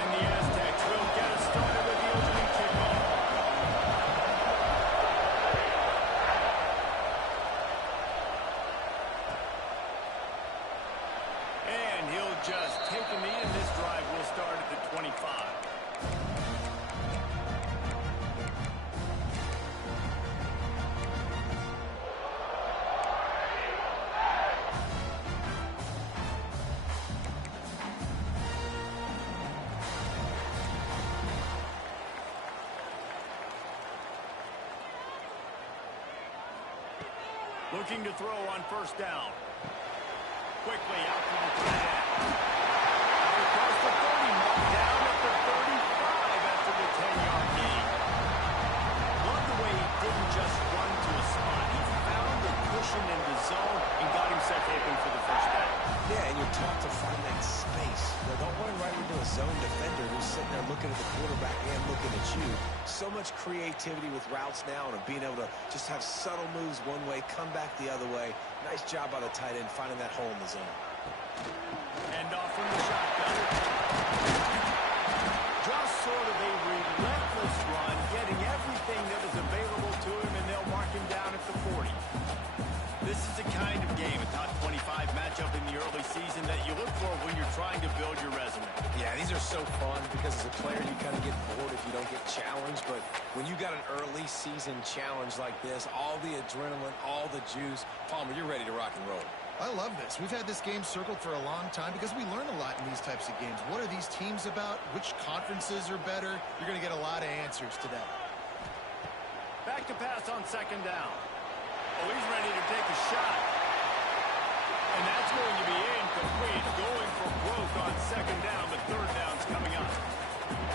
And the Aztecs will get us started with the opening kickoff. And he'll just take a knee, and this drive will start at the 25. Looking to throw on first down. Quickly out to the tight end. Across the 30 mark, down at the 35 after the 10-yard gain. Love the way he didn't just run to a spot. He found the cushion in the zone and got himself open for the first down. Yeah, and you're taught to find that space. Now, don't run right into a zone defender who's sitting there looking at the quarterback and looking at you. So much creativity with routes now and being able to just have subtle moves one way, come back the other way. Nice job by the tight end finding that hole in the zone. And off from the shotgun. Just sort of a relentless run, getting everything that was available to him, and they'll mark him down at the 40. This is the kind of game, a top 25 matchup in the early season, that you look for when you're trying to build your resume. Yeah, these are so fun because as a player you kind of get bored if you don't get challenged, but when you got an early season challenge like this, all the adrenaline, all the juice, Palmer, you're ready to rock and roll. I love this. We've had this game circled for a long time because we learn a lot in these types of games. What are these teams about? Which conferences are better? You're going to get a lot of answers today. Back to pass on second down. Oh, he's ready to take a shot. And that's going to be incomplete. Going for broke on second down, but third down's coming up.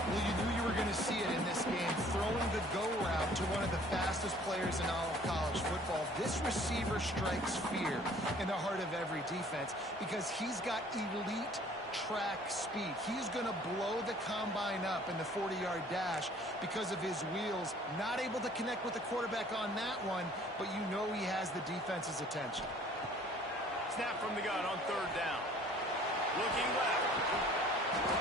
Well, you knew you were going to see it in this game. Throwing the go route to one of the fastest players in all of college football. This receiver strikes fear in the heart of every defense because he's got elite track speed. He's going to blow the combine up in the 40-yard dash because of his wheels. Not able to connect with the quarterback on that one, but you know he has the defense's attention. Snap from the gun on third down. Looking left.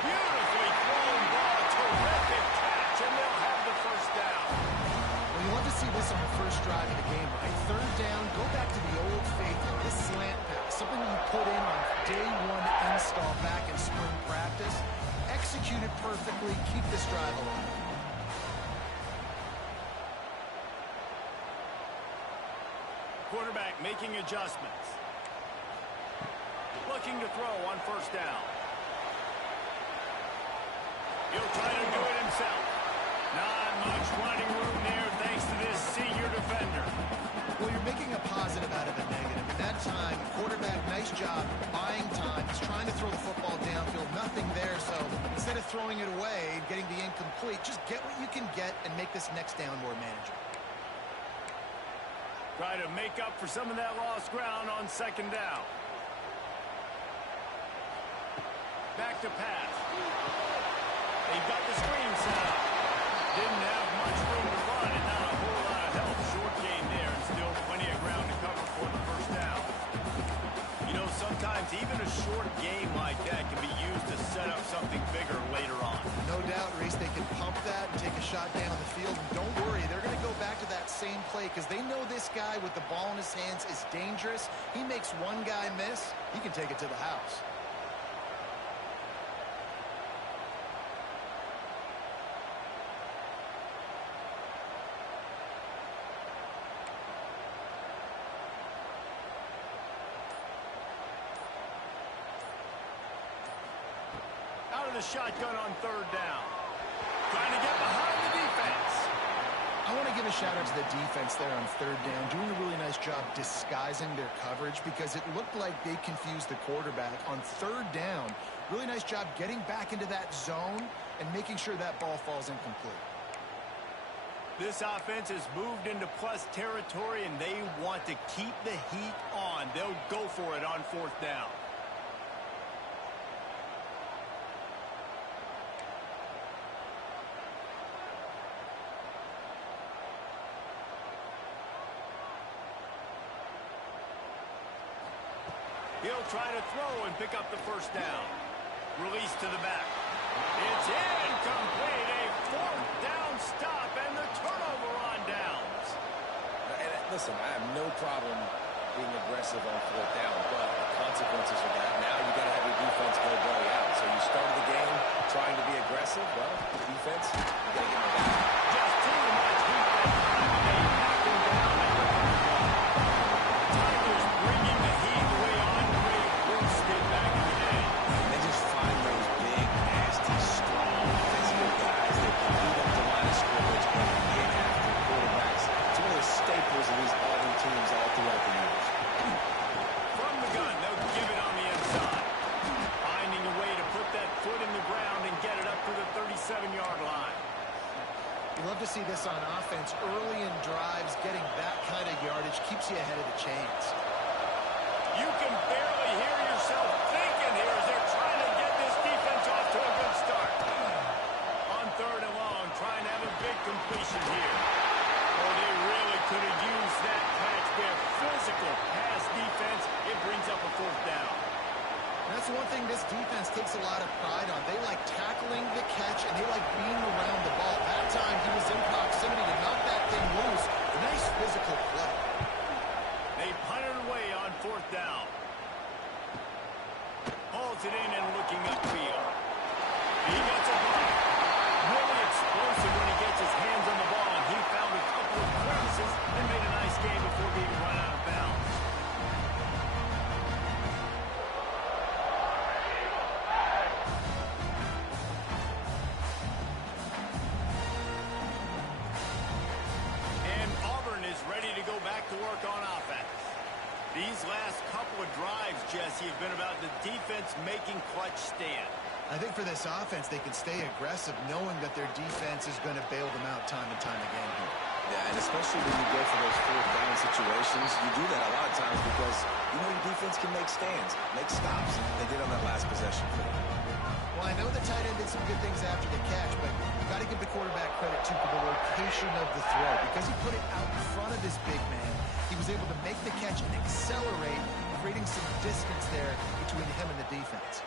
Beautifully thrown ball. Terrific catch, and they'll have the first down. Well, you love to see this on the first drive of the game, right? Third down, go back to the old faithful, the slant pass, something you put in on day one install back in spring practice. Execute it perfectly, keep this drive alive. Quarterback making adjustments. Looking to throw on first down. He'll try to do it himself. Not much running room there thanks to this senior defender. Well, you're making a positive out of a negative. At that time, quarterback, nice job, buying time. He's trying to throw the football downfield. Nothing there, so instead of throwing it away and getting the incomplete, just get what you can get and make this next down more manageable. Try to make up for some of that lost ground on second down. Back to pass. They got the screen set up. Didn't have much room to run and not a whole lot of help. Short gain there and still plenty of ground to cover for the first down. You know, sometimes even a short game like that can be used to set up something bigger later on. No doubt, Reese, they can pump that and take a shot down the field. And don't worry, they're going to go back to that same play because they know this guy with the ball in his hands is dangerous. He makes one guy miss, he can take it to the house. Out of the shotgun on third down. Trying to get behind the defense. I want to give a shout out to the defense there on third down, doing a really nice job disguising their coverage because it looked like they confused the quarterback on third down. Really nice job getting back into that zone and making sure that ball falls incomplete. This offense has moved into plus territory, and they want to keep the heat on. They'll go for it on fourth down. He'll try to throw and pick up the first down. Release to the back. It's incomplete. A fourth down stop and the turnover on downs. And listen, I have no problem being aggressive on fourth down, but the consequences of that, now you got to have your defense go belly out. So you started the game trying to be aggressive. Well, defense, you got to get them back. Just too much defense. They knocked him down. Tigers bringing the heat the way Andre Bruce did back in the day. And they just find those big, nasty, strong, physical guys that can lead up the line of scrimmage and get after quarterbacks. It's one of the staples of these Auburn teams all throughout the years. From the gun, they'll give it on the inside. Finding a way to put that foot in the ground and get it up to the 37-yard line. You love to see this on offense. Early in drives, getting that kind of yardage keeps you ahead of the chains. You can barely hear yourself thinking here as they're trying to get this defense off to a good start. On third and long, trying to have a big completion here. Oh, they really could have used that catch. Their physical pass defense, it brings up a fourth down. That's one thing this defense takes a lot of pride on. They like tackling the catch, and they like being around the ball. That time, he was in proximity to knock that thing loose. A nice physical play. They punted away on fourth down. Hauls it in and looking upfield. He gets a block. Really explosive when he gets his hands on the ball, and he found a couple of crevices and made a nice game before being run out of bounds. And Auburn is ready to go back to work on offense. These last couple of drives, Jesse, have been about the defense making clutch stand. I think for this offense, they can stay aggressive knowing that their defense is going to bail them out time and time again here. Yeah, and especially when you go for those fourth down situations, you do that a lot of times because you know your defense can make stands, make stops. They did on that last possession. Well, I know the tight end did some good things after the catch, but you got to give the quarterback credit, too, for the location of the throw. Because he put it out in front of his big man, he was able to make the catch and accelerate, creating some distance there between him and the defense.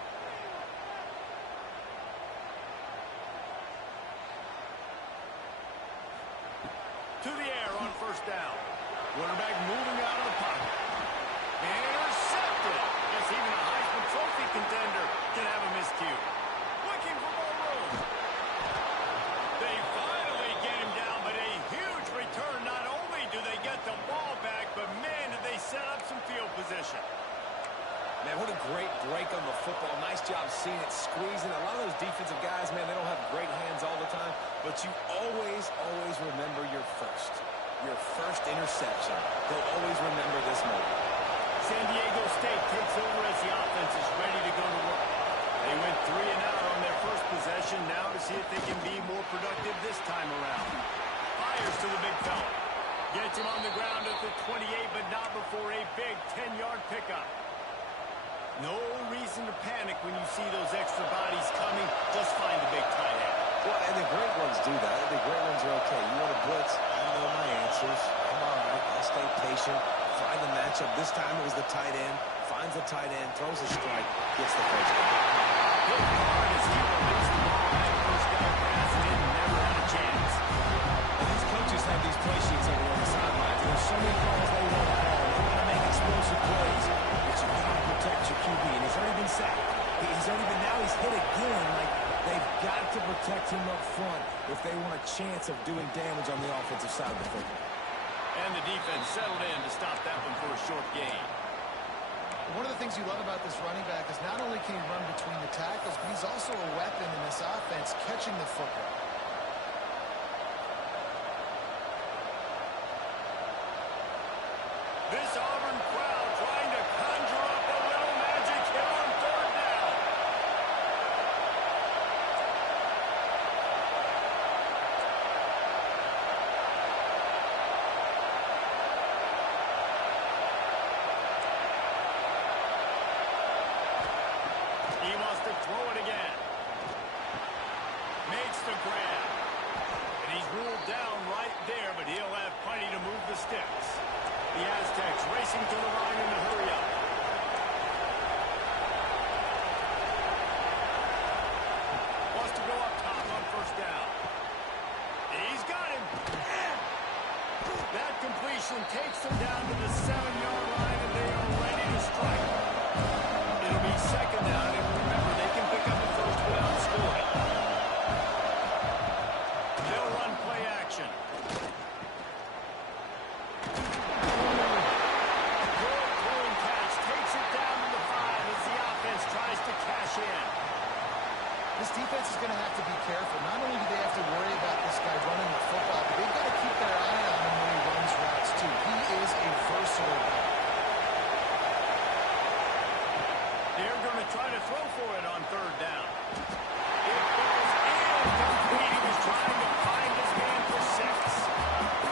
To the air on first down. Quarterback moving out of the pocket. Intercepted. Yes, even a Heisman Trophy contender can have a miscue. Looking for more room. They finally get him down, but a huge return. Not only do they get the ball back, but man, did they set up some field position. Man, what a great break on the football. Nice job seeing it squeezing. A lot of those defensive guys, man, they don't have great hands all the time, but you always remember your first. Your first interception. They'll always remember this moment. San Diego State takes over as the offense is ready to go to work. They went 3 and out on their first possession. Now to see if they can be more productive this time around. Fires to the big fella. Gets him on the ground at the 28, but not before a big 10-yard pickup. No reason to panic when you see those extra bodies coming. Just find the big tight end. Well, and the great ones do that. The great ones are okay. You want to blitz? I know my answers. I'm all right. I'll stay patient. Find the matchup. This time it was the tight end. Finds the tight end. Throws a strike. Gets the first down. Hit hard as he released the ball. That first down pass and never had a chance. Well, these coaches have these play sheets over on the sidelines. There's so many calls they want to call. They want to make explosive plays. But you got to protect your QB. And he's already been sacked. Now he's hit again. Like, they've got to protect him up front if they want a chance of doing damage on the offensive side of the football. And the defense settled in to stop that one for a short gain. One of the things you love about this running back is not only can he run between the tackles, but he's also a weapon in this offense, catching the football. This Auburn crowd trying to conjure up a little magic here on third down. He wants to throw it again. Makes the grab. And he's ruled down right there, but he'll have plenty to move the sticks. The Aztecs racing to the line in a hurry up. takes them down to the 7-yard line, and they are ready to strike. It'll be second down, and remember, they can pick up the first without scoring. They'll run play action. Good throwing catch. Takes it down to the 5 as the offense tries to cash in. This defense is going to have to be careful. Not only do they have to worry about this guy running the football, but they've got to keep their eye on him when he runs routes, too. He is a versatile guy. They're going to try to throw for it on third down. It goes incomplete. He was trying to find his man for 6.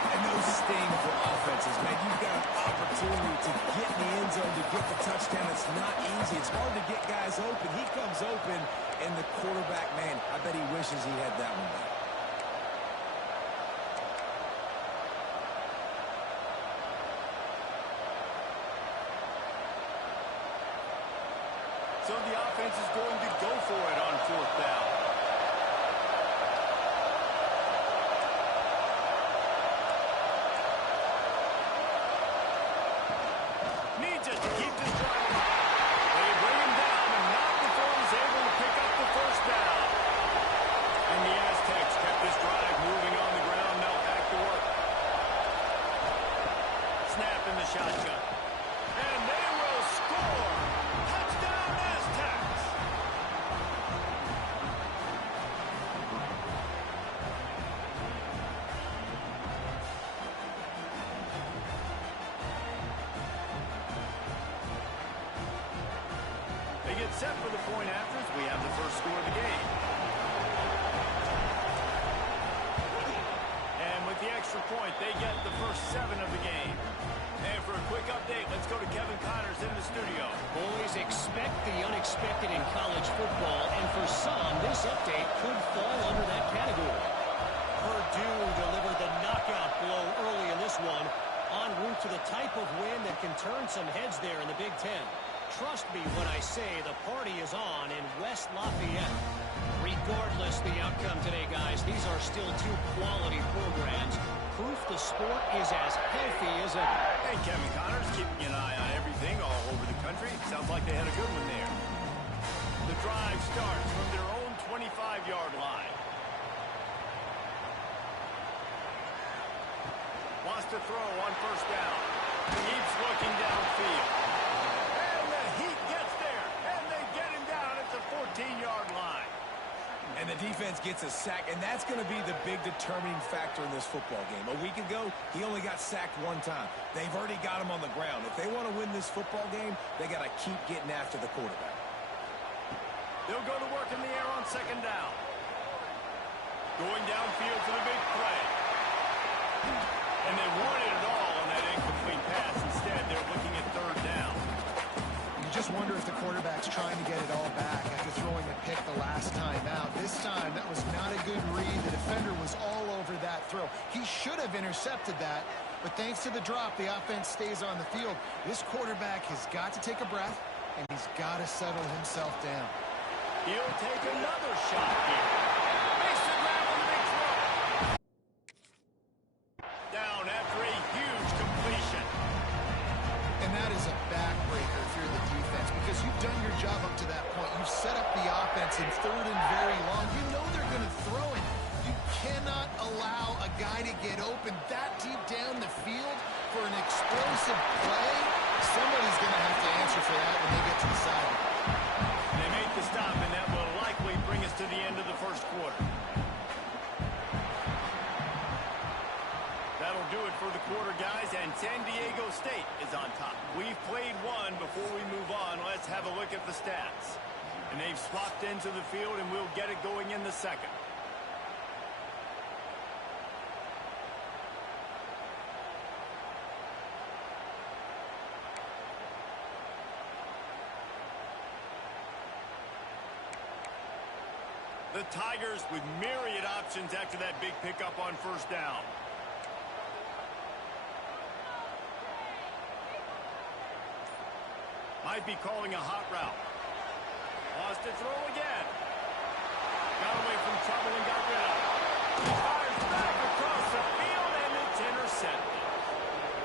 And those sting for offenses, man. You've got an opportunity to get in the end zone, to get the touchdown. It's not easy. It's hard to get guys open. He comes open, and the quarterback, man, I bet he wishes he had that one back. So the offense is going to go for it on fourth down. Needs it to keep this drive. They bring him down, and not before he's able to pick up the first down. And the Aztecs kept this drive moving on the ground. Now back to work. Snap in the shotgun. And they will score. Touchdown, Aztecs. They get set for the point after as we have the first score of the game. And with the extra point, they get the first 7 of the game. And for a quick update, let's go to Kevin Connors in the studio. Always expect the unexpected in college football, and for some, this update could fall under that category. Purdue delivered the knockout blow early in this one, en route to the type of win that can turn some heads there in the Big Ten. Trust me when I say the party is on in West Lafayette. Regardless the outcome today, guys, these are still 2 quality programs. Proof the sport is as healthy as ever. Hey, Kevin Connors, keeping an eye on everything all over the country. Sounds like they had a good one there. The drive starts from their own 25-yard line. Wants to throw on first down. Keeps looking downfield. And the Heat gets there. And they get him down at the 14-yard line. And the defense gets a sack, and that's going to be the big determining factor in this football game. A week ago, he only got sacked 1 time. They've already got him on the ground. If they want to win this football game, they got to keep getting after the quarterback. They'll go to work in the air on second down. Going downfield for the big play. And they wanted it all on that incomplete pass. Instead, they're looking at third down. You just wonder if the quarterback's trying to get it all back after throwing a pick the last time out. This time, that was not a good read. The defender was all over that throw. He should have intercepted that, but thanks to the drop, the offense stays on the field. This quarterback has got to take a breath, and he's got to settle himself down. He'll take another shot here. Makes the grab on the big throw. Down after a huge completion. And that is a backbreaker if you're the defense, because you've done your job up to that point. You've set up the offense in third and very long. You know they're going to throw it. You cannot allow a guy to get open that deep down the field for an explosive play. Somebody's going to have to answer for that when they get to the sideline. They make the stop, and that will likely bring us to the end of the first quarter. That'll do it for the quarter, guys, and San Diego State is on top. We've played one. Before we move on, let's have a look at the stats. And they've swapped into the field, and we'll get it going in the second. The Tigers with myriad options after that big pickup on first down. Might be calling a hot route. Wants to throw again. Got away from trouble and got rid of it. He fires back across the field, and it's intercepted.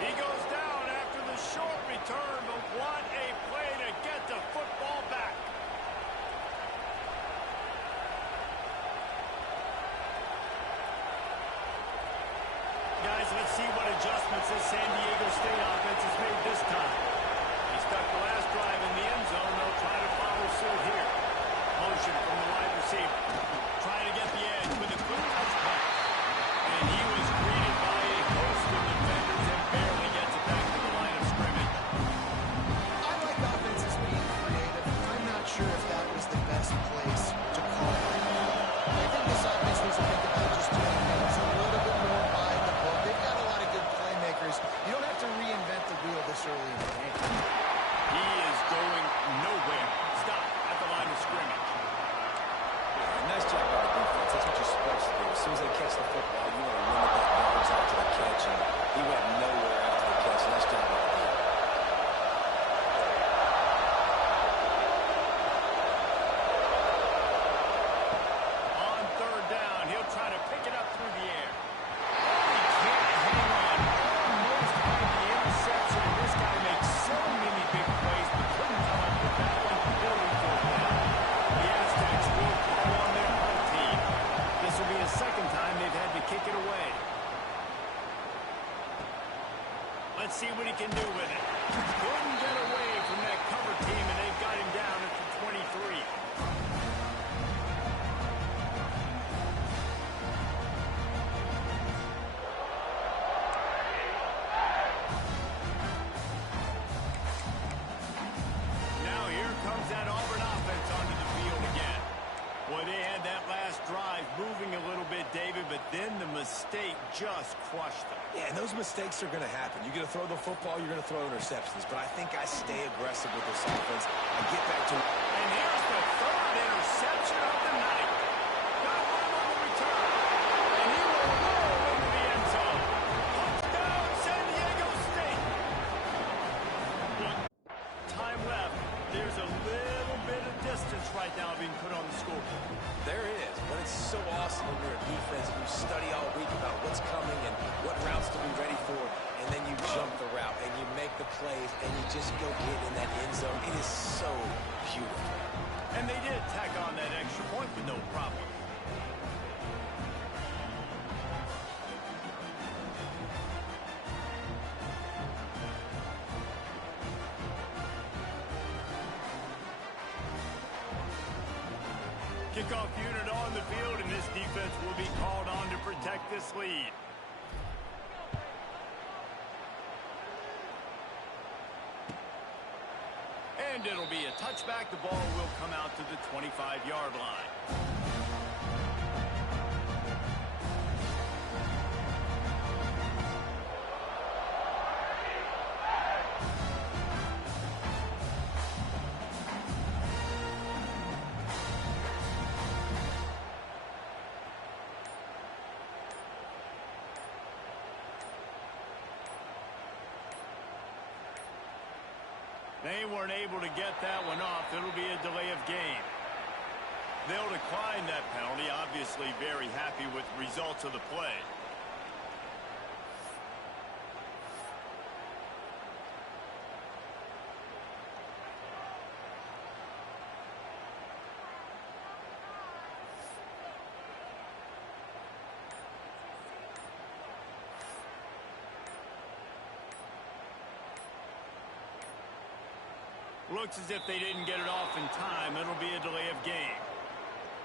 He goes adjustments this San Diego State offense has made this time. They stuck the last drive in the end zone. They'll try to follow suit here. Motion from the wide receiver. Trying to get the edge with a quick touch pass. And he was greeted by a host of defenders and barely gets it back to the line of scrimmage. I like offenses being creative. I'm not sure if that was the best place to call it. I think this offense needs to think about just doing things a little bit more by the book. They've got a lot of good playmakers. You don't have to reinvent the wheel this early in the game. He is going nowhere. Stop at the line of scrimmage. Nice job by the defense. That's what you're supposed to do. As soon as they catch the football, you want to limit that yards after the catch, and he went nowhere after the catch. Nice job by the defense. On third down, he'll try to pick it up through the air. He can't hang on. Almost had the interception, and this guy makes so many big plays, but couldn't come up with that one. He'll be fourth down. The Aztecs will call on their home team. This will be the second time they've had to kick it away. Let's see what he can do with it. Couldn't get away from that cover team, and they've got him down at the 23. Now here comes that Auburn offense onto the field again. Boy, they had that last drive moving a little bit, David, but then the mistake just crushed them. Yeah, and those mistakes are going to happen. You're going to throw the football, you're going to throw interceptions. But I think I stay aggressive with this offense. I get back to... And here's the third interception of the night. Got one on the return. And he will roll into the end zone. Touchdown, San Diego State. Time left. There's a little bit of distance right now being put on the scoreboard. There is, but it's so awesome when you're a defense and you study all week about what's coming and what routes to be ready for, and then you jump the route and you make the plays and you just go get in that end zone. It is so beautiful. And they did tack on that extra point with no problem. Kickoff unit on the field, and this defense will be called on to protect this lead. And it'll be a touchback. The ball will come out to the 25-yard line. They weren't able to get that one off. It'll be a delay of game. They'll decline that penalty. Obviously very happy with the results of the play. Looks as if they didn't get it off in time. It'll be a delay of game.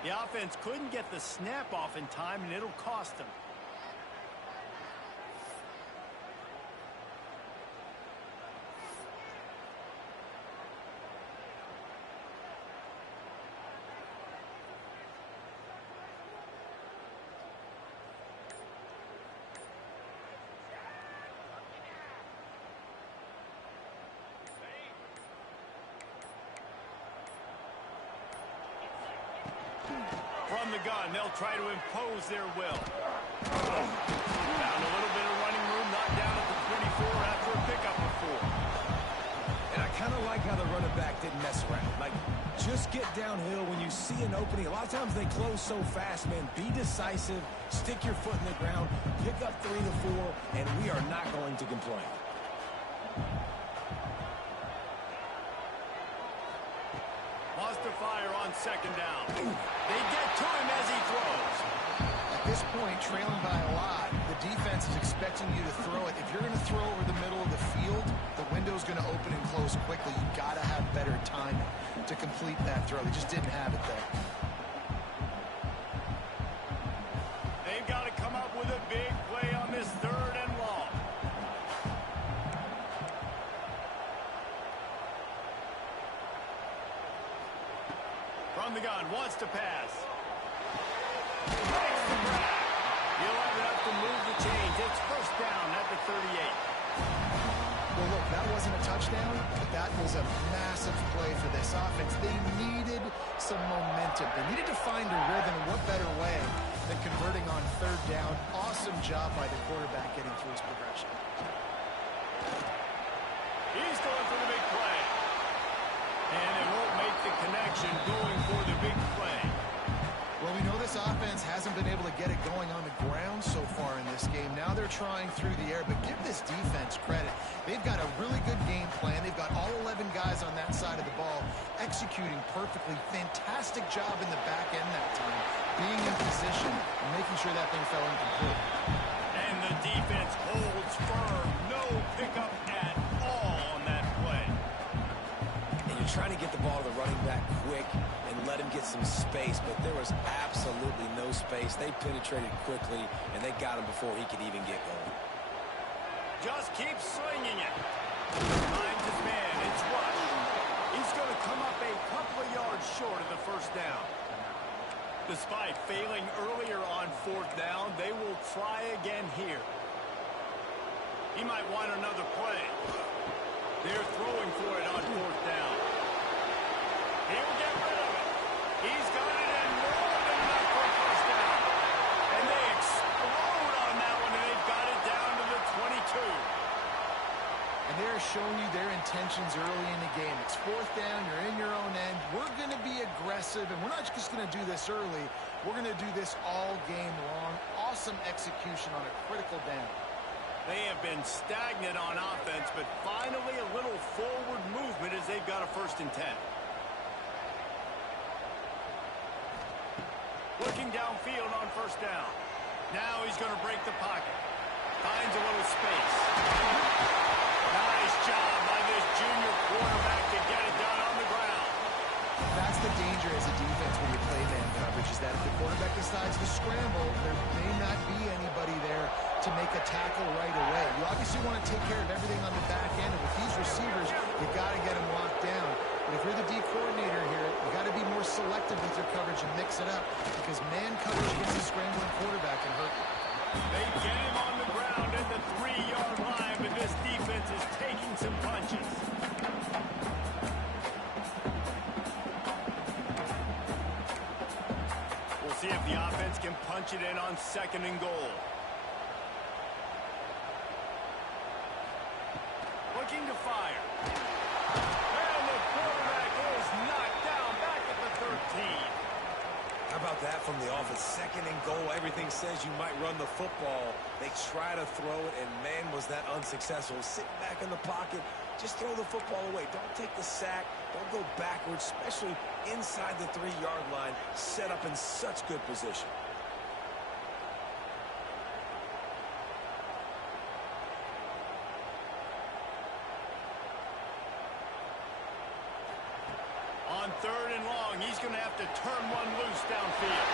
The offense couldn't get the snap off in time, and it'll cost them. From the gun, they'll try to impose their will. Found a little bit of running room, knocked down at the 24 after a pickup of 4. And I kind of like how the running back didn't mess around. Like, just get downhill when you see an opening. A lot of times they close so fast, man. Be decisive, stick your foot in the ground, pick up 3 to 4, and we are not going to complain. Lost to fire on second down. They get to him as he throws. this point, trailing by a lot, the defense is expecting you to throw it. If you're going to throw over the middle of the field, the window's going to open and close quickly. You've got to have better timing to complete that throw. They just didn't have it there. They've got to come up with a big play on this 3rd and long. From the gun, wants to pass. Breaks the grab. He'll have enough to move the chains. It's 1st down at the 38. Well, look, that wasn't a touchdown, but that was a massive play for this offense. They needed some momentum. They needed to find a rhythm, and what better way than converting on 3rd down. Awesome job by the quarterback getting through his progression. He's going for the big play. And it won't make the connection going for the big play. Well, we know this offense hasn't been able to get it going on the ground so far in this game. Now they're trying through the air, but give this defense credit. They've got a really good game plan. They've got all 11 guys on that side of the ball executing perfectly. Fantastic job in the back end that time, being in position and making sure that thing fell incomplete. And the defense holds firm. No pickup at all on that play. And you're trying to get the ball to the running back quick and let him get some space, but there was absolutely no space. They penetrated quickly, and they got him before he could even get going. Just keep slinging it. Finds his man. It's Rush. He's going to come up a couple of yards short of the 1st down. Despite failing earlier on 4th down, they will try again here. He might want another play. They're throwing for it on 4th down. He'll get rid of it. He's got it in more than enough for a 1st down. And they explode on that one, and they've got it down to the 22. And they're showing you their intentions early in the game. It's 4th down. You're in your own end. We're going to be aggressive, and we're not just going to do this early. We're going to do this all game long. Awesome execution on a critical down. They have been stagnant on offense, but finally a little forward movement as they've got a 1st and 10. Looking downfield on 1st down. Now he's going to break the pocket. Finds a little space. Nice job by this junior quarterback to get it done on the ground. That's the danger as a defense when you play man coverage, is that if the quarterback decides to scramble, there may not be anybody there to make a tackle right away. You obviously want to take care of everything on the back end, and with these receivers, you got to get them locked down. But if you're the D coordinator here, you got to be more selective with your coverage and mix it up, because man coverage against a scrambling quarterback can hurt you. They get him on the ground at the 3-yard line, but this defense is taking some punches. We'll see if the offense can punch it in on 2nd and goal. Looking to fire. And the quarterback is knocked down back at the 13. How about that from the offense? 2nd and goal. Everything says you might run the football. They try to throw it, and man, was that unsuccessful. Sitting back in the pocket, just throw the football away. Don't take the sack. Don't go backwards, especially inside the 3-yard line. Set up in such good position. On 3rd and long, he's going to have to turn one loose downfield.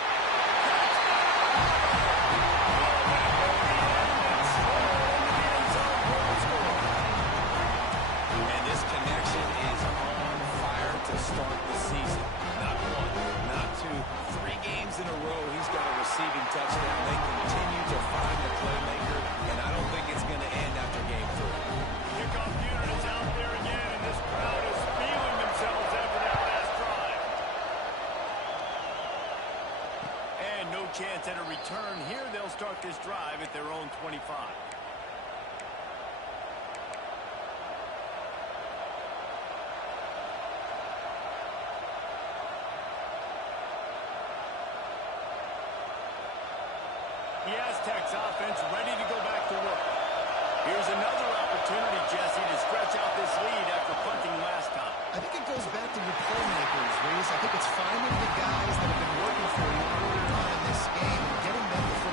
And this connection is on fire to start the season. Not 1, not 2, 3 games in a row he's got a receiving touchdown. They continue to find the playmaker, and I don't think it's going to end after game 3. Kickoff unit is out there again, and this crowd is feeling themselves after that last drive. And no chance at a return here. They'll start this drive at their own 25. The Aztecs offense ready to go back to work. Here's another opportunity, Jesse, to stretch out this lead after punting last time. I think it goes back to your playmakers, Reese. I think it's finding the guys that have been working for you earlier on in this game and getting them the football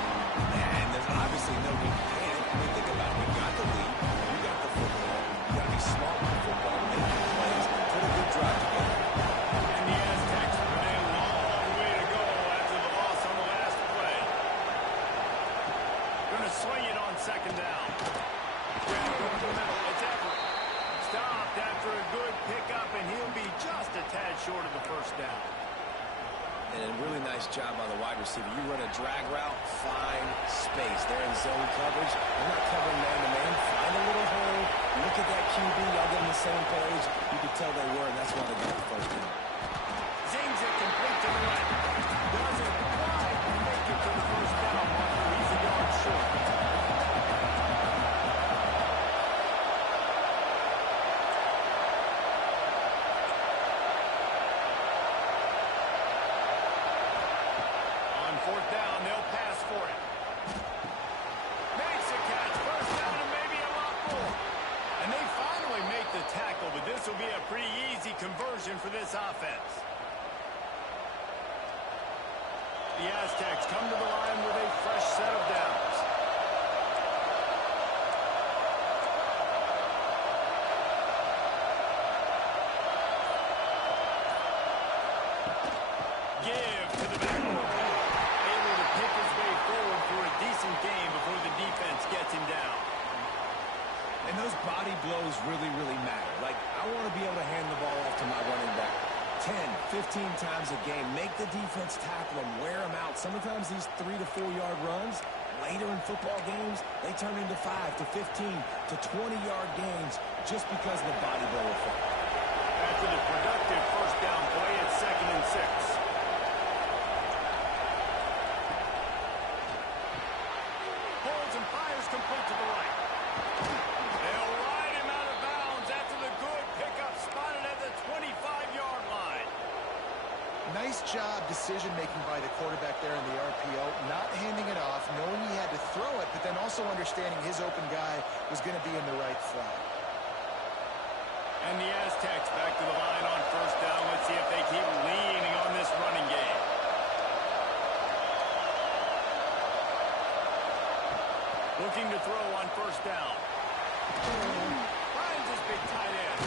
receiver. You run a drag route, find space. They're in zone coverage. They're not covering man-to-man. Find a little hole. Look at that QB. Y'all get on the same page. You could tell they were, and that's why they got the first down. Zings it complete to the right. Doesn't quite make it to the first down marker. He's a yard short. On fourth down, they'll pass for it. Makes a catch. First down and maybe a lot more. And they finally make the tackle, but this will be a pretty easy conversion for this offense. The Aztecs come to the line with a fresh set of downs. Give to the back. Able to pick his way forward for a decent game before the defense gets him down. And those body blows really, really matter. Like, I want to be able to hand the ball off to my running back 10, 15 times a game. Make the defense tackle them, wear them out. Sometimes these 3 to 4 yard runs, later in football games, they turn into 5 to 15 to 20 yard gains just because of the body blow effect. After the productive first down play, it's 2nd and 6. Holds and fires complete to the right. They'll ride him out of bounds after the good pickup spotted at the 25-yard line. Nice job decision-making by the quarterback there in the RPO, not handing it off, knowing he had to throw it, but then also understanding his open guy was going to be in the right flat. And the Aztecs back to the line on first down. Let's see if they keep leaning on this running game. Looking to throw on first down. Finds his big tight end.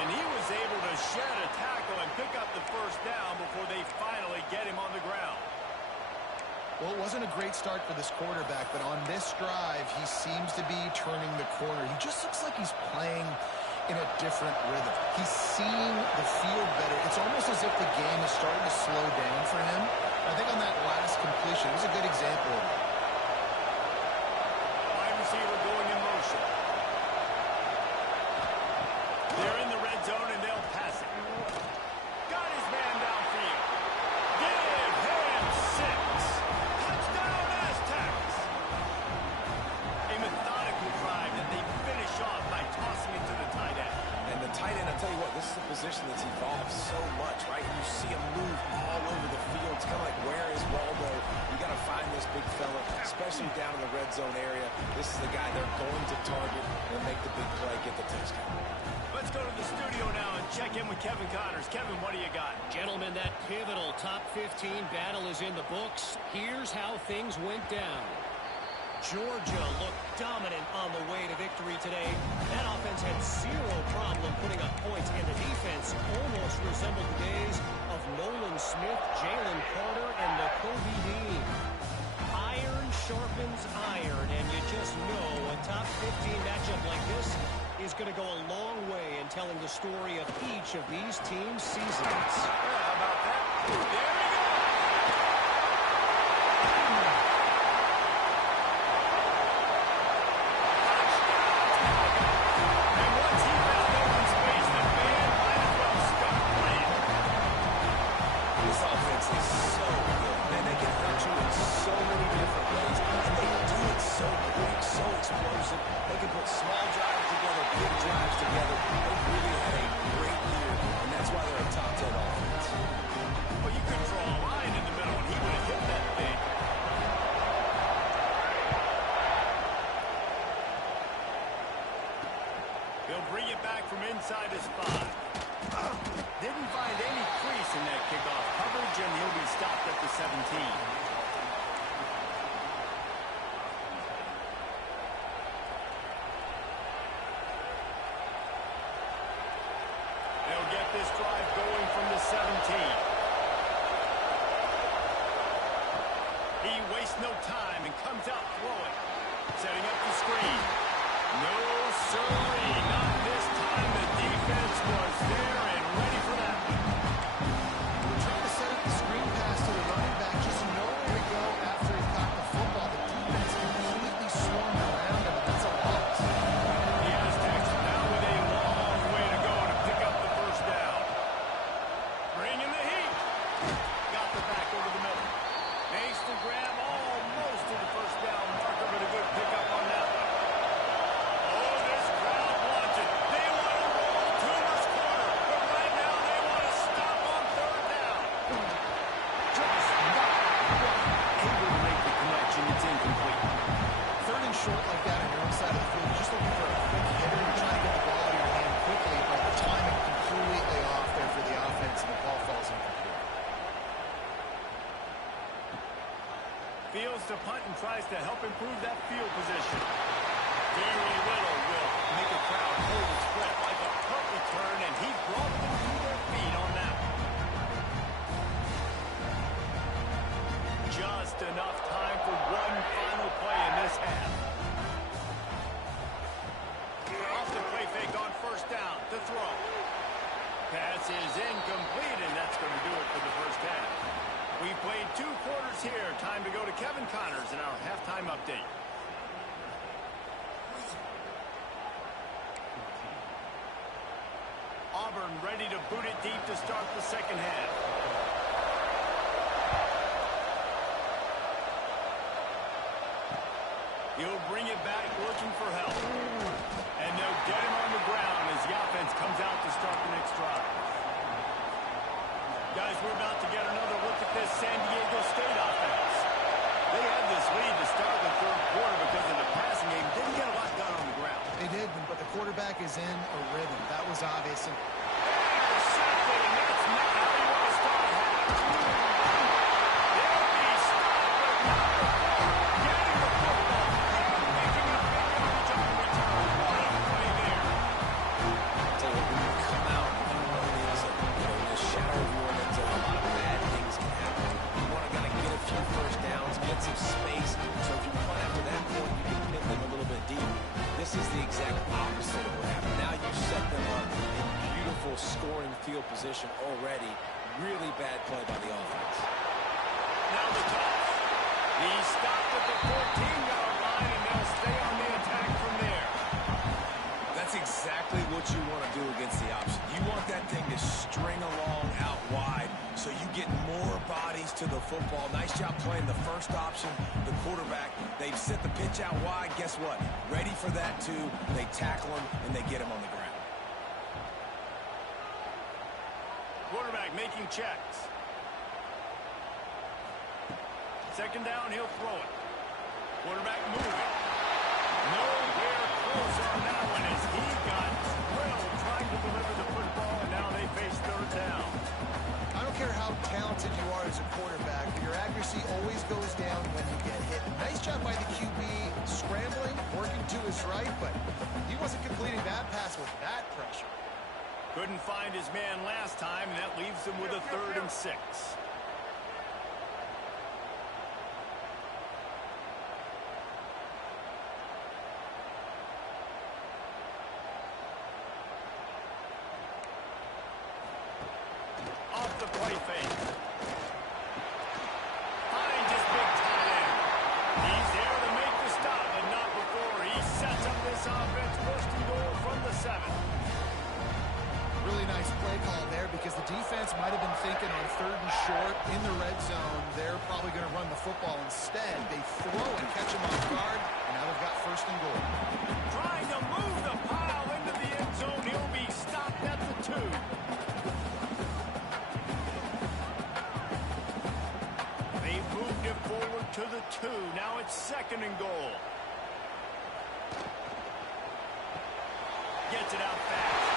And he was able to shed a tackle and pick up the first down before they finally get him on the ground. Well, it wasn't a great start for this quarterback, but on this drive, he seems to be turning the corner. He just looks like he's playing in a different rhythm. He's seeing the field better. It's almost as if the game is starting to slow down for him. I think on that last completion, it was a good example of it. Wide receiver going in motion. They're in the red zone, and they'll pass it. Got his man downfield. Give him 6. Touchdown, Aztecs. A methodical drive that they finish off by tossing it to the tight end. And the tight end, I'll tell you what, this is a position that's evolved so much, right? You see him move all over the field. It's kind of like, where is Waldo? You got to find this big fella, especially down in the red zone area. This is the guy they're going to target and make the big play, get the touchdown. Let's go to the studio now and check in with Kevin Connors. Kevin, what do you got? Gentlemen, that pivotal top 15 battle is in the books. Here's how things went down. Georgia looked dominant on the way to victory today. That offense had zero problem putting up points, and the defense almost resembled the days of Nolan Smith, Jalen Carter, and Nakobe Dean. Iron sharpens iron, and you just know a top 15 matchup like this is going to go a long way in telling the story of each of these teams' seasons. Yeah, how about that? There we go! Inside his 5. Didn't find any crease in that kickoff coverage, and he'll be stopped at the 17. They'll get this drive going from the 17. He wastes no time and comes out throwing. Setting up the screen. No, sirree, not this time. The defense was there and ready for that one. We're trying to set up the screen pass to the running back. a punt and tries to help improve that field position. Very little will make a crowd hold its breath like a punt return, and he brought them to their feet on that one. Just enough time for one final play in this half. Off the play fake on first down to throw. Pass is incomplete, and that's going to do it for the first half. We played 2 quarters here. Time to go to Kevin Connors in our halftime update. Auburn ready to boot it deep to start the second half. He'll bring it back looking for help. And they'll get him on the ground as the offense comes out to start the next drive. Guys, we're about to get another look at this San Diego State offense. They had this lead to start the third quarter because of the passing game. Didn't get a lot done on the ground. They did, but the quarterback is in a rhythm. That was obvious. And intercepted, and that's not how you want to start a half. They'll be stopped, but not before getting the football and making a big yardage on the return. What a play there. So when you come out in the shadow of your end zone, a lot of bad things can happen. You want to kind of get a few first downs, get some space. So if you punt after that point, you can pin them a little bit deep. This is the exact opposite of what happened. Now you set them up in beautiful scoring field position already. Really bad play by the offense. Now the toss. He stopped at the 14-yard line, and they'll stay on the attack from there. That's exactly what you want to do against the option. You want that thing to string along out wide so you get more bodies to the football. Nice job playing the first option, the quarterback. They've set the pitch out wide. Guess what? Ready for that, too. They tackle him, and they get him on the ground. Quarterback making checks. Second down, he'll throw it. Quarterback moving. Nowhere close on that one as he got drilled trying to deliver the football, and now they face third down. I don't care how talented you are as a quarterback, your accuracy always goes down when you get hit. Nice job by the QB scrambling, working to his right, but he wasn't completing that pass with that pressure. Couldn't find his man last time, and that leaves him with a 3rd and 6. Off the play fake. Finds his big tight end. He's there to make the stop, but not before he sets up this offense. 1st and goal from the 7. Really nice play call there because the defense might have been thinking on 3rd and short in the red zone. They're probably going to run the football instead. They throw and catch him off guard, and now they've got 1st and goal. Trying to move the pile into the end zone. He'll be stopped at the 2. They've moved it forward to the 2. Now it's 2nd and goal. Gets it out fast.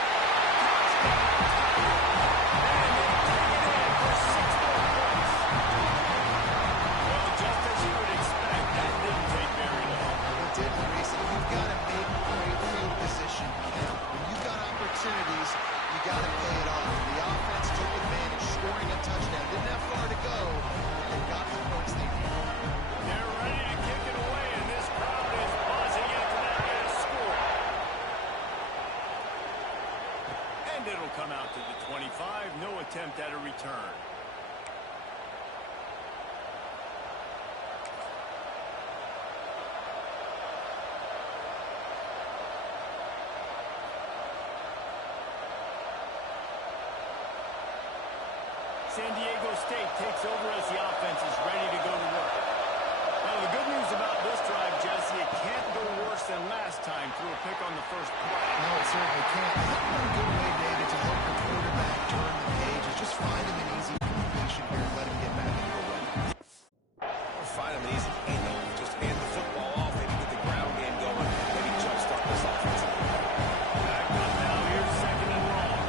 You got to pay it off. The offense took advantage, scoring a touchdown. Didn't have far to go. They got the points they needed. They're ready to kick it away, and this crowd is buzzing after that last score. And it'll come out to the 25. No attempt at a return. San Diego State takes over as the offense is ready to go to work. Well, the good news about this drive, Jesse, it can't go worse than last time through a pick on the first play. No, it certainly can't. One good way, David, to help the quarterback turn the page is just find him an easy completion here and let him get back into a run. Or find him an easy handoff. Just hand the football off. Maybe get the ground game going. Maybe jumpstart this offense. Back up now. Here's 2nd and long.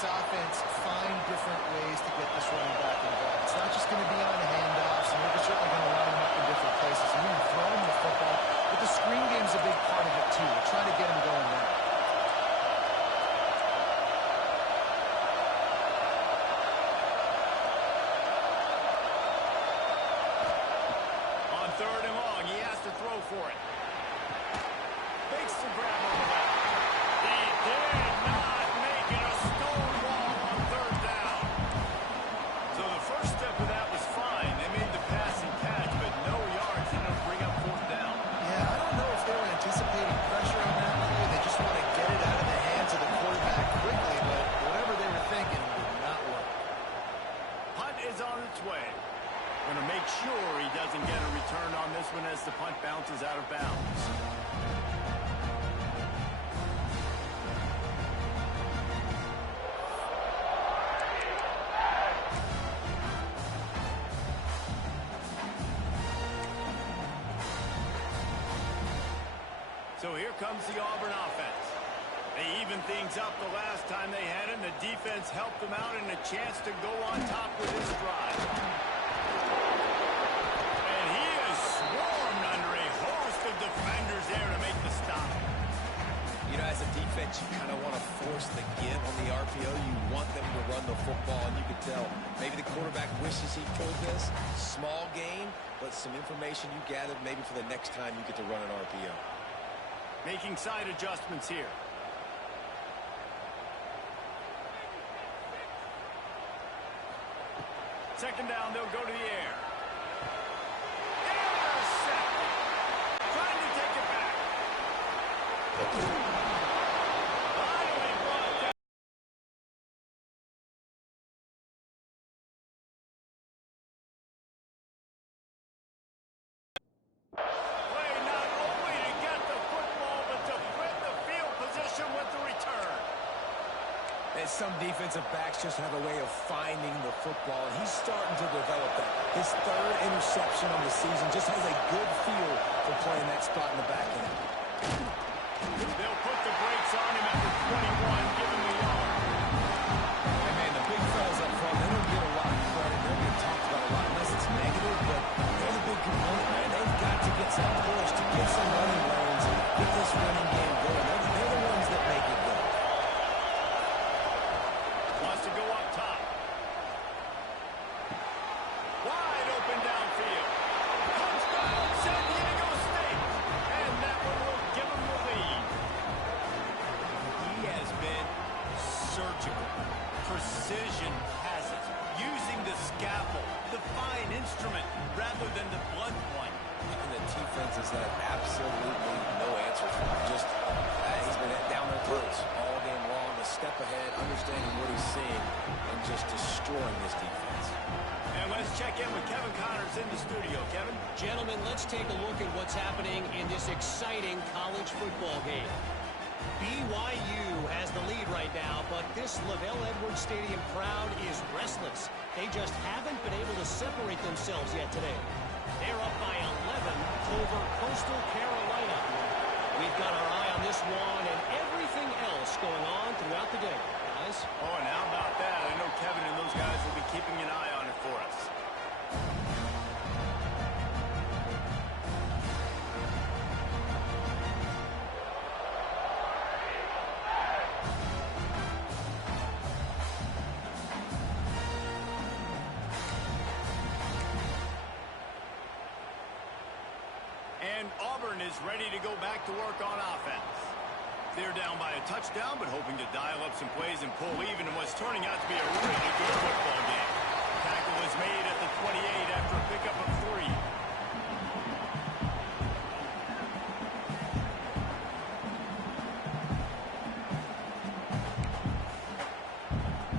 this offense find different ways to get this running back involved. It's not just going to be on handoffs, and they're certainly going to line them up in different places. And you can throw him the football, but the screen game's a big part of it, too. We're trying to get him going now. On 3rd and long, he has to throw for it. Makes the grab on the left. He did not make it a stone wall on 3rd down. So the first step of that was fine. They made the pass and catch, but no yards. They didn't bring up 4th down. Yeah, I don't know if they were anticipating pressure on that play. They just want to get it out of the hands of the quarterback quickly, but whatever they were thinking did not work. Punt is on its way. Going to make sure he doesn't get a return on this one as the punt bounces out of bounds. So here comes the Auburn offense. They evened things up the last time they had him. The defense helped them out and a chance to go on top with this drive. And he is swarmed under a host of defenders there to make the stop. You know, as a defense, you kind of want to force the give on the RPO. You want them to run the football, and you can tell maybe the quarterback wishes he pulled this. Small game, but some information you gathered maybe for the next time you get to run an RPO. Making side adjustments here. Second down, they'll go to the air. Intercepted. Trying to take it back. Finally brought down. Play not only to get the football, but to flip the field position with the return. And some defensive backs just have a way of finding the football, and he's starting to develop that. His 3rd interception on the season just has a good feel for playing that spot in the back end. They'll put the brakes on him at the 21, give him the yard. And man, the big fellas up front, they don't get a lot of credit. They don't get talked about a lot unless it's negative, but they're the big component, man. They've got to get some push to get some running lanes, get this running game going. They're the ones that make it go. Wants to go up top. Wide open downfield. Touchdown, San Diego State. And that one will give him the lead. He has been surgical. Precision has it. Using the scalpel, the fine instrument, rather than the blunt one. And the defense has had absolutely no answer for him. Just, he's been down their throats all game long, a step ahead, understanding what he's seeing, and just destroying this defense. And let's check in with Kevin Connors in the studio. Kevin? Gentlemen, let's take a look at what's happening in this exciting college football game. BYU has the lead right now, but this LaVell Edwards Stadium crowd is restless. They just haven't been able to separate themselves yet today. They're up by 11 over Coastal Carolina. We've got our eye on this one and everything else going on throughout the day, guys. Oh, and how about that? I know Kevin and those guys will be keeping an eye on it for us. And Auburn is ready to go back to work on offense. They're down by a touchdown, but hoping to dial up some plays and pull even in what's turning out to be a really good football game. Tackle is made at the 28 after a pickup of 3.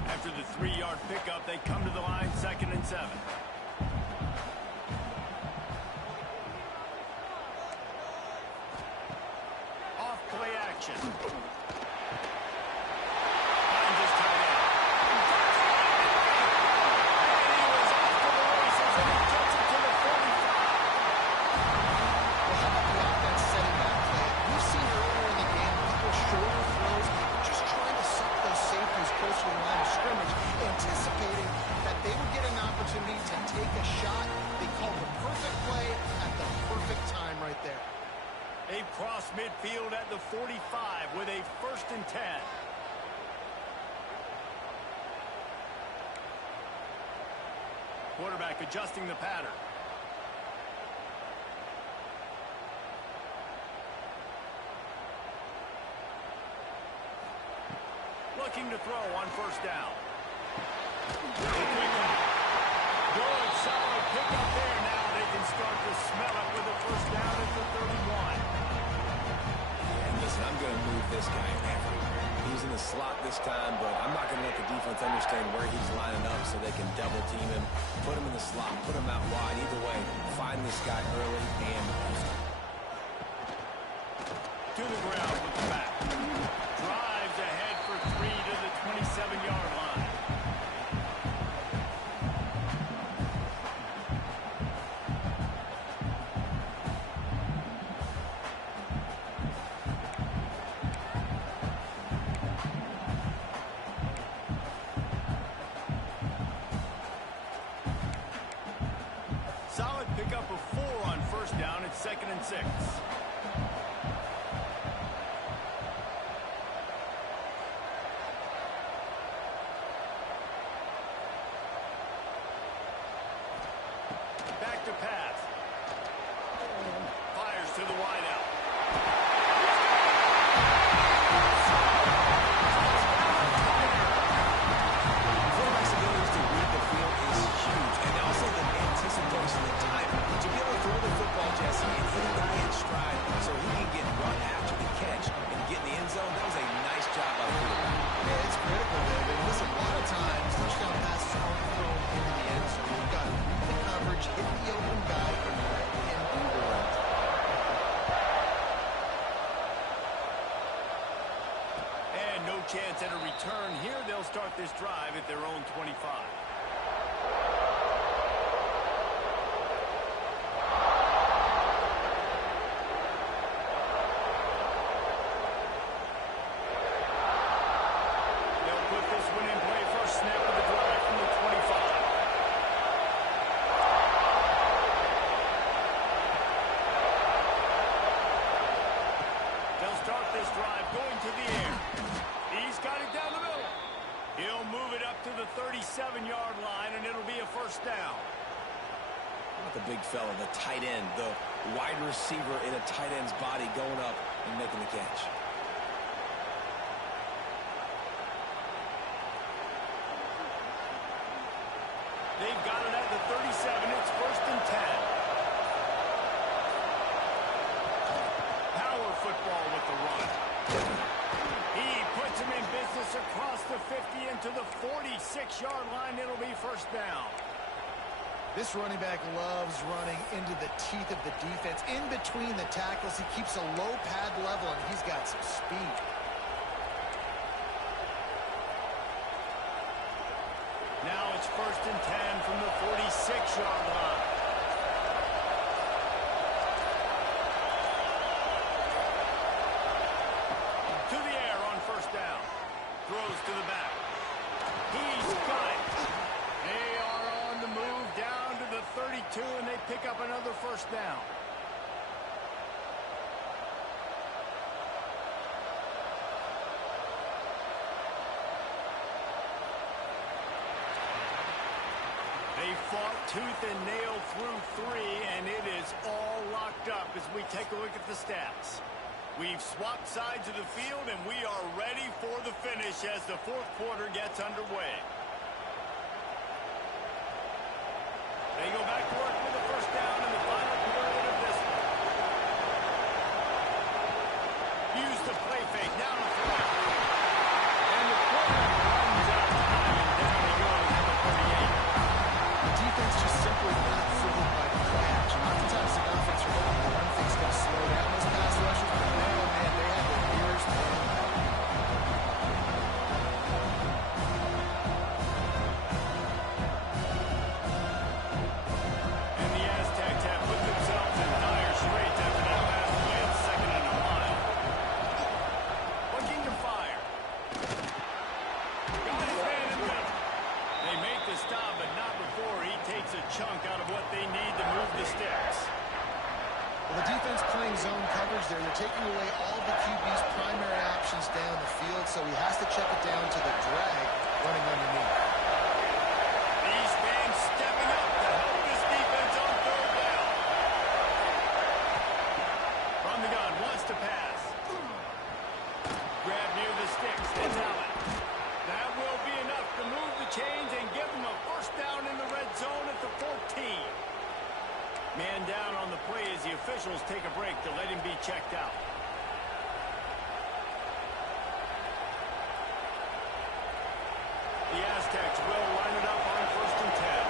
After the 3-yard pickup, they come to the line, 2nd and 7. Off-play action. Finds his tight end. And he was off to the races, and he gets it to the 45. Well, how about the offense setting that play? We've seen earlier in the game, a couple shorter throws, just trying to suck those safeties closer to the line across midfield at the 45 with a 1st and 10. Quarterback adjusting the pattern. Looking to throw on 1st down. Good, solid pickup there. Now they can start to smell it with a 1st down at the 31. And listen, I'm going to move this guy everywhere. He's in the slot this time, but I'm not going to let the defense understand where he's lining up so they can double team him, put him in the slot, put him out wide. Either way, find this guy early and often. To the ground with the back. Drives ahead for 3 to the 27-yard line. Solid pickup of 4 on 1st down at 2nd and 6. Back to pass. Fires to the wideout. Quarterback's ability to read the field is huge, and also the anticipation, the timing. To be able to throw the football, Jesse, and hit a guy in stride so he can get run after the catch and get in the end zone, that was a nice job by the quarterback. Yeah, it's critical, David. Listen, a lot of times, touchdown passes aren't thrown into the end zone. You've got to read the coverage, hit the open guy, and let him do the rest. And no chance at a return here. They'll start this drive at their own 25. They'll put this one in play. First snap of the drive from the 25. They'll start this drive going to the air. He's got it down the middle. He'll move it up to the 37-yard line, and it'll be a 1st down. Not the big fella, the tight end, the wide receiver in a tight end's body going up and making the catch. They've got it at the 37. It's 1st and 10. Power football with the run. He puts him in business across the 50 into the 46-yard line. It'll be 1st down. This running back loves running into the teeth of the defense. In between the tackles, he keeps a low pad level, and he's got some speed. Now it's 1st and 10 from the 46-yard line. To the air on 1st down. Throws to the back. He's got it. They are on the move down to the 32, and they pick up another 1st down. They fought tooth and nail through 3, and it is all locked up as we take a look at the stats. We've swapped sides of the field, and we are ready for the finish as the 4th quarter gets underway. They go back to work with the 1st down in the final period of this one. Use the play fake down the field. And the quarterback runs out of time, and down he goes at the 38. The defense just simply not fooled by the play action. Oftentimes, the offense are hoping the run fake's going to slow down those pass rushers, but man, they have their ears down. And the Aztecs have put themselves in dire straits after that last play at 2nd and a mile. Looking to fire. Got his man in the middle. They make the stop, but not before he takes a chunk out of what they need to move the sticks. Well, the defense playing playing zone coverage there. They're taking away all the QB's primary options down the field, so he has to check it down to the drag running underneath. These fans stepping up to help this defense on third down. From the gun, wants to pass. Grab near the sticks, it's Allen. That will be enough to move the chains and give them a first down in the red zone at the 14. Man down on the play as the officials take a break to let him be checked out. The Aztecs will line it up on 1st and 10.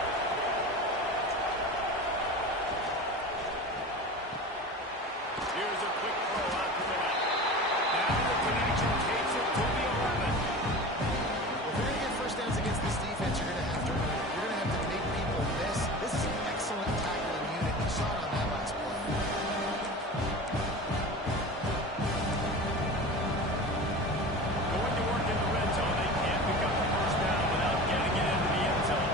Here's a quick throw out to the left. Now the connection takes it to the 11. If you're going to get first downs against this defense, you're going to have to earn it. You're going to have to make people miss. This is an excellent tackling unit. You saw it on that last play. Going to work in the red zone. They can't pick up the first down without getting it into the end zone.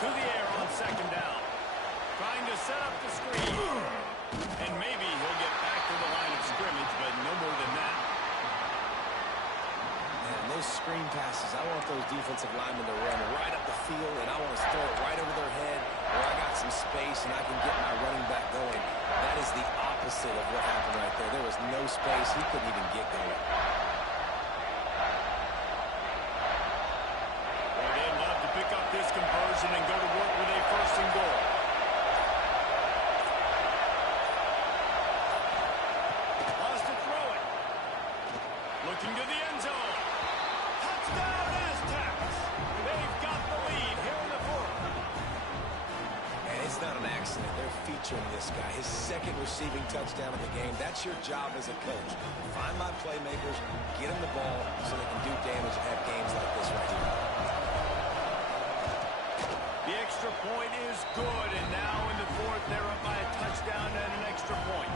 To the air on 2nd down. Trying to set up the screen. And maybe he'll get back to the line of scrimmage, but no more than that. Man, those screen passes, I want those defensive linemen to run right up the field, and I want to throw it right over their head where I got some space and I can get my running back going. That is the opposite of what happened right there. There was no space. He couldn't even get going. Well, they'd love to pick up this conversion and go to work with a 1st and goal. Wants to throw it. Looking to the end zone. Touchdown, Aztecs! They've got the lead here in the 4th. And it's not an accident. They're featuring this guy. His 2nd receiving touchdown of the game. That's your job as a coach. Find my playmakers, get them the ball so they can do damage and have games like this right here. The extra point is good, and now in the 4th, they're up by a touchdown and an extra point.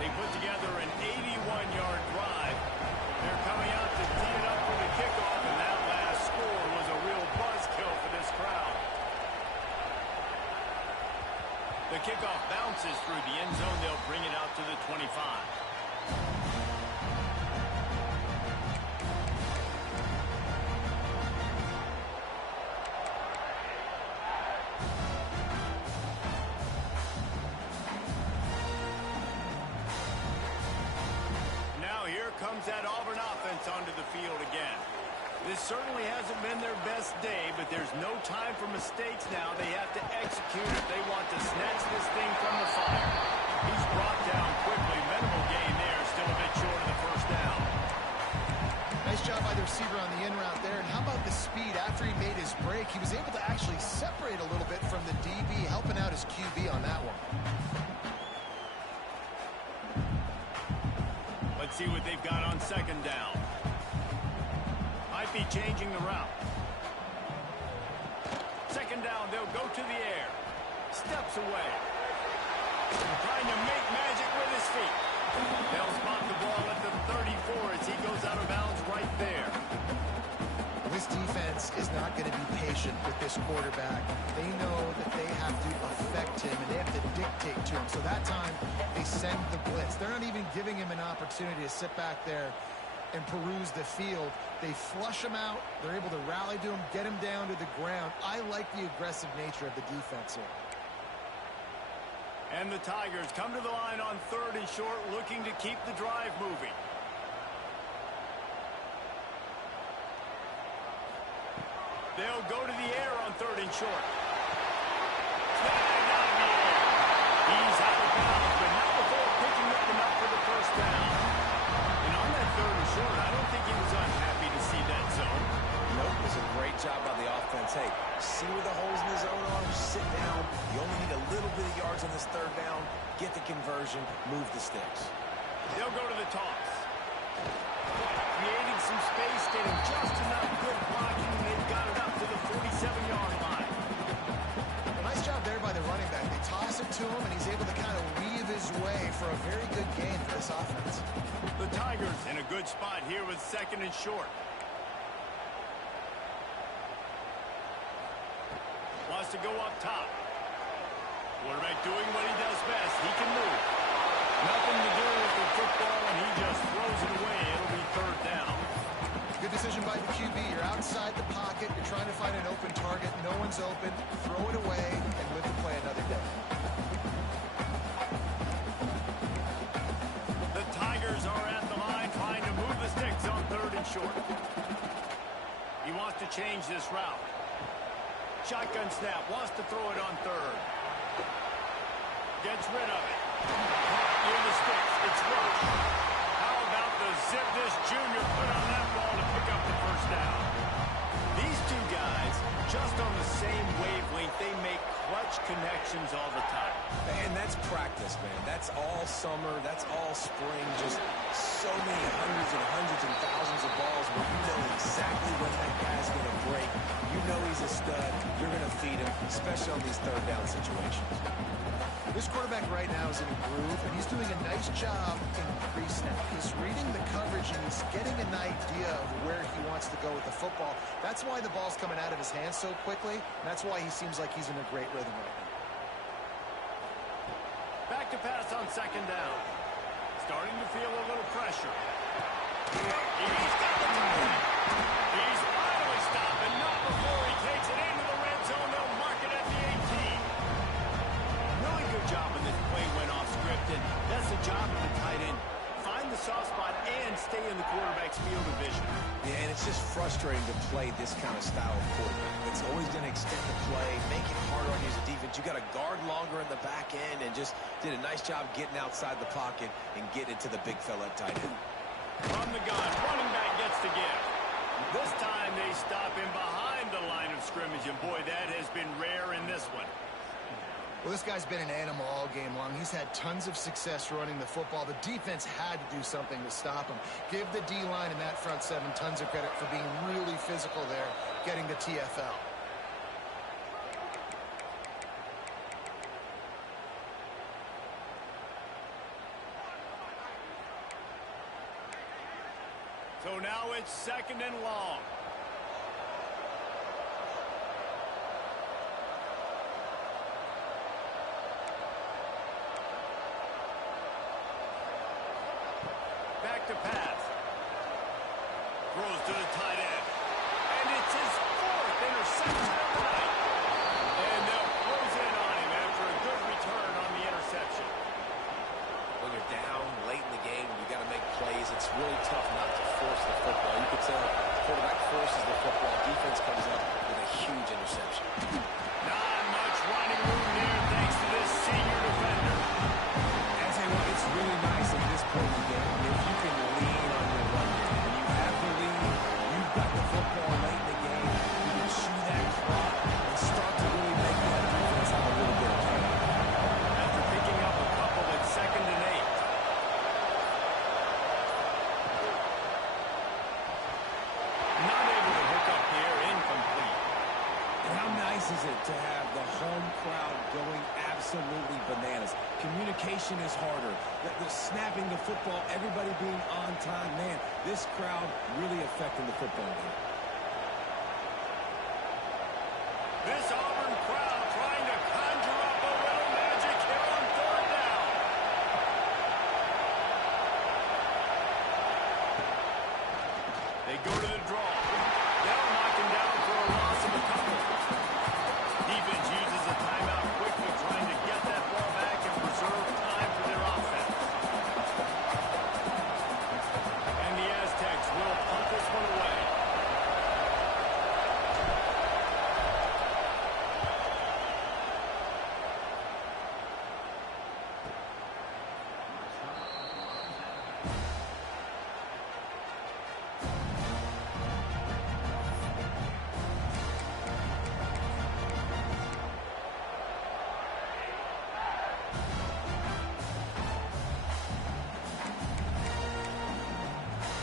They put together an 81-yard drive. They're coming out to tee it up for the kickoff, and that last score was a real buzzkill for this crowd. The kickoff bounces through the end zone. They'll bring it out to the 25. Now here comes that Auburn offense onto the field again. This certainly hasn't been their best day, but there's no time for mistakes now. They have to execute if they want to snatch this thing from the fire. He's brought down quickly. Minimal gain there, still a bit short of the first down. Nice job by the receiver on the in route there. And how about the speed after he made his break? He was able to actually separate a little bit from the DB, helping out his QB on that one. Let's see what they've got on 2nd down. Might be changing the route. 2nd down, they'll go to the air. Steps away. Trying to make magic with his feet. They'll spot the ball at the 34 as he goes out of bounds right there. This defense is not going to be patient with this quarterback. They know that they have to affect him, and they have to dictate to him. So that time, they send the blitz. They're not even giving him an opportunity to sit back there and peruse the field. They flush him out. They're able to rally to him, get him down to the ground. I like the aggressive nature of the defense here. And the Tigers come to the line on 3rd and short, looking to keep the drive moving. They'll go to the air on 3rd and short. Snagged out of the air. He's out of bounds, but not before picking up enough for the first down. And on that 3rd and short, I don't think he was unhappy to see that zone. Nope, it was a great job by the offense. Hey, see where the holes in the zone are? Sit down. You only need a little bit of yards on this 3rd down. Get the conversion. Move the sticks. They'll go to the toss. Creating some space, getting just enough good blocking, and they've got it up to the 47-yard line. Well, nice job there by the running back. They toss it to him, and he's able to kind of weave his way for a very good gain for this offense. The Tigers in a good spot here with 2nd and short. wants to go up top. Quarterback doing what he does best. He can move. Nothing to do with the football, and he just throws it away. It'll be third down. Good decision by the QB. You're outside the pocket. You're trying to find an open target. No one's open. Throw it away and live to play another day. The Tigers are at the line trying to move the sticks on third and short. He wants to change this route. Shotgun snap. Wants to throw it on third. Gets rid of it. Near the sticks. It's Rush. How about the zip this junior put on that ball to pick up the first down? These two guys, just on the same wavelength, they make clutch connections all the time. And that's practice, man. That's all summer. That's all spring. Just so many hundreds and thousands of balls where you know exactly when that guy's going to break. You know he's a stud. You're going to feed him, especially on these third down situations. This quarterback right now is in a groove, and he's doing a nice job in pre-snap. He's reading the coverage, and he's getting an idea of where he wants to go with the football. That's why the ball's coming out of his hands so quickly, and that's why he seems like he's in a great rhythm right now. Back to pass on second down. Starting to feel a little pressure. He's got the time. He's finally stopped, and not before he takes it into the red zone. They'll mark it at the 18. Really good job in this play went off script, and that's the job of the tight end. Find the soft spot and stay in the quarterback's field of vision. Yeah, and it's just frustrating to play this kind of style of quarterback. It's always going to extend the play, make it harder on you as a defense. You got to guard longer in the back end, and just did a nice job getting outside the pocket and getting it to the big fella at tight end. From the gun, running back gets to give. This time they stop him behind the line of scrimmage, and boy, that has been rare in this one. Well, this guy's been an animal all game long. He's had tons of success running the football. The defense had to do something to stop him. Give the D-line and that front seven tons of credit for being really physical there, getting the TFL. So now it's second and long. Back to pass. Throws to the tight end. And it's his fourth interception of the night. And they'll close in on him after a good return on the interception. When you're down late in the game, you got to make plays. It's really tough not to force the football. You could tell the quarterback forces the football. Defense comes up with a huge interception. Not much running room there thanks to this senior defender. And say what, it's really nice at this point in the game if you can lean on your run game. When you have the lead, you've got the football late in the game, you can chew that clock and start to really make that defense have a little bit of trouble. After picking up a couple at 2nd and 8. Not able to hook up here, incomplete. And how nice is it to have the home crowd going absolutely bananas? Communication is harder. The snapping the football, everybody being on time. Man, this crowd really affecting the football game. This Auburn crowd trying to conjure up a little magic here on third down. They go to the draw. They'll knock him down for a loss of a couple. Defense uses a timeout quickly, trying to get that ball back and preserve time for their offense. And the Aztecs will punt this one away.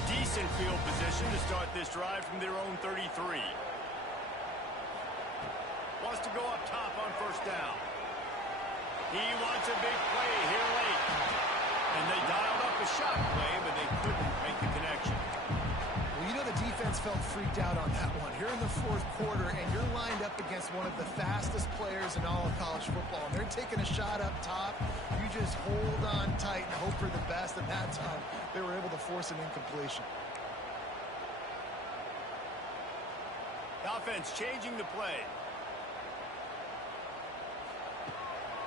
Decent field position to start this drive from their own 33. Wants to go up top on first down. He wants a big play here late. And they dialed up a shot play, but they couldn't make the connection. Well, you know the defense felt freaked out on that one. You're in the fourth quarter, and you're lined up against one of the fastest players in all of college football. And they're taking a shot up top. You just hold on tight and hope for the best. And that time, they were able to force an incompletion. The offense changing the play.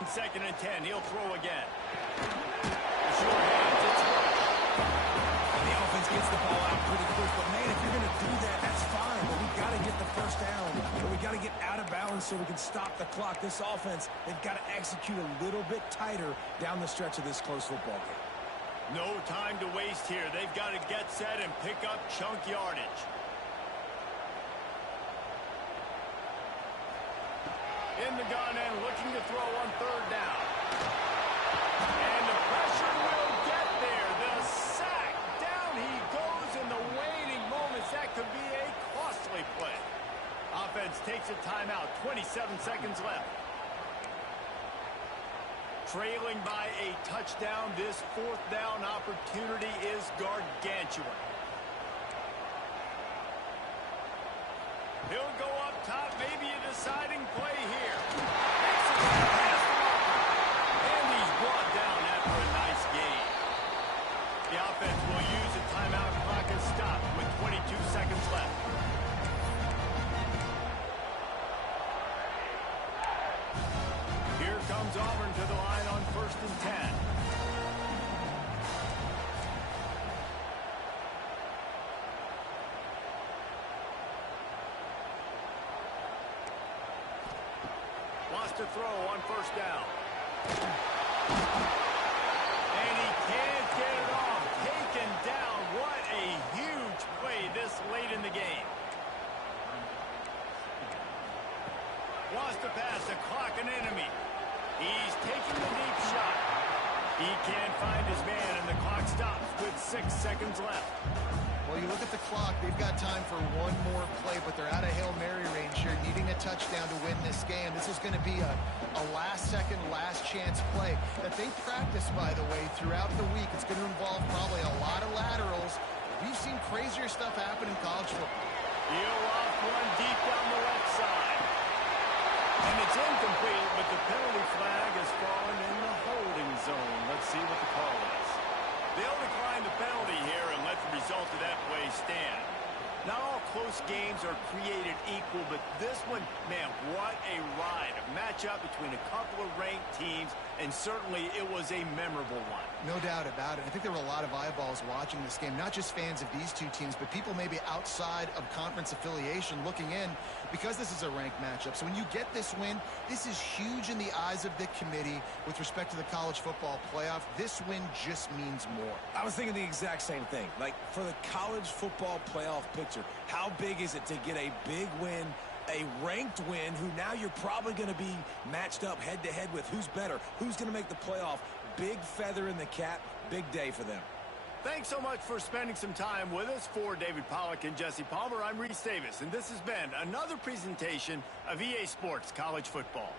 Second and 10. He'll throw again. Short hands. It's And the offense gets the ball out pretty quick. But, man, if you're going to do that, that's fine. But we've got to get the first down. Or we've got to get out of bounds so we can stop the clock. This offense, they've got to execute a little bit tighter down the stretch of this close football game. no time to waste here. They've got to get set and pick up chunk yardage. In the gun and looking to throw on third down. And the pressure will get there. The sack. Down he goes in the waning moments. That could be a costly play. Offense takes a timeout. 27 seconds left. Trailing by a touchdown. This fourth down opportunity is gargantuan. He'll go up top, maybe a deciding play here. And he's brought down after a nice gain. The offense will use a timeout. Clock is stopped with 22 seconds left. Here comes Auburn to the line on 1st and 10. To throw on first down. And he can't get it off. Taken down. What a huge play this late in the game. Wants to pass the clock, an enemy. He's taking the deep shot. He can't find his man, and the clock stops with 6 seconds left. Well, you look at the clock, they've got time for one more play, but they're out of Hail Mary range here, needing a touchdown to win this game. This is going to be a last-second, last-chance play that they practice, by the way, throughout the week. It's going to involve probably a lot of laterals. We've seen crazier stuff happen in college football. He'll off one deep down the left side. And it's incomplete, but the penalty flag has fallen in the holding zone. Let's see what the call is. They'll decline the penalty here and let the result of that play stand. Not all close games are created equal, but this one, man, what a ride. A matchup between a couple of ranked teams, and certainly it was a memorable one. No doubt about it. I think there were a lot of eyeballs watching this game, not just fans of these two teams, but people maybe outside of conference affiliation looking in because this is a ranked matchup. So when you get this win, this is huge in the eyes of the committee with respect to the college football playoff. This win just means more. I was thinking the exact same thing. Like, for the college football playoff picture, how big is it to get a big win, a ranked win, who now you're probably going to be matched up head-to-head with who's better, who's going to make the playoff. Big feather in the cap, big day for them. Thanks so much for spending some time with us. For David Pollack and Jesse Palmer, I'm Reese Davis, and this has been another presentation of EA Sports College Football.